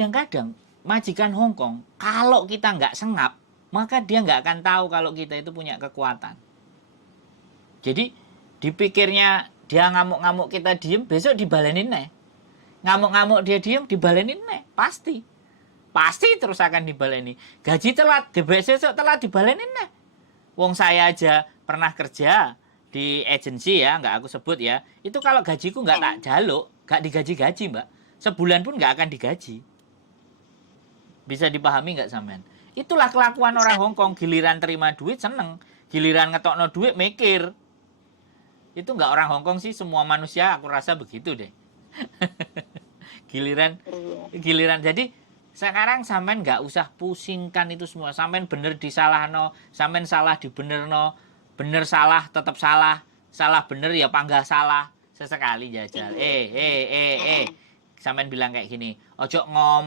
kadang-kadang majikan Hong Kong, kalau kita nggak sengap, maka dia nggak akan tahu kalau kita itu punya kekuatan. Jadi dipikirnya dia ngamuk-ngamuk kita diem, besok dibalenin nih. Ngamuk-ngamuk dia diem, dibalenin nih. Pasti terus akan dibaleni. Gaji telat, besok telat dibalenin nih. Wong saya aja pernah kerja di agensi ya, nggak aku sebut ya. Itu kalau gajiku nggak tak jaluk, nggak digaji-gaji mbak. Sebulan pun nggak akan digaji. Bisa dipahami nggak sampean? Itulah kelakuan orang Hong Kong. Giliran terima duit seneng, giliran ngetokno duit mikir. Itu nggak orang Hong Kong sih, semua manusia aku rasa begitu deh. Giliran. Jadi sekarang sampean nggak usah pusingkan itu semua. Sampean bener disalahno, sampean salah dibenerno, bener salah tetap salah, salah bener ya panggah salah. Sesekali jajal. Sampean bilang kayak gini, ojo ngomong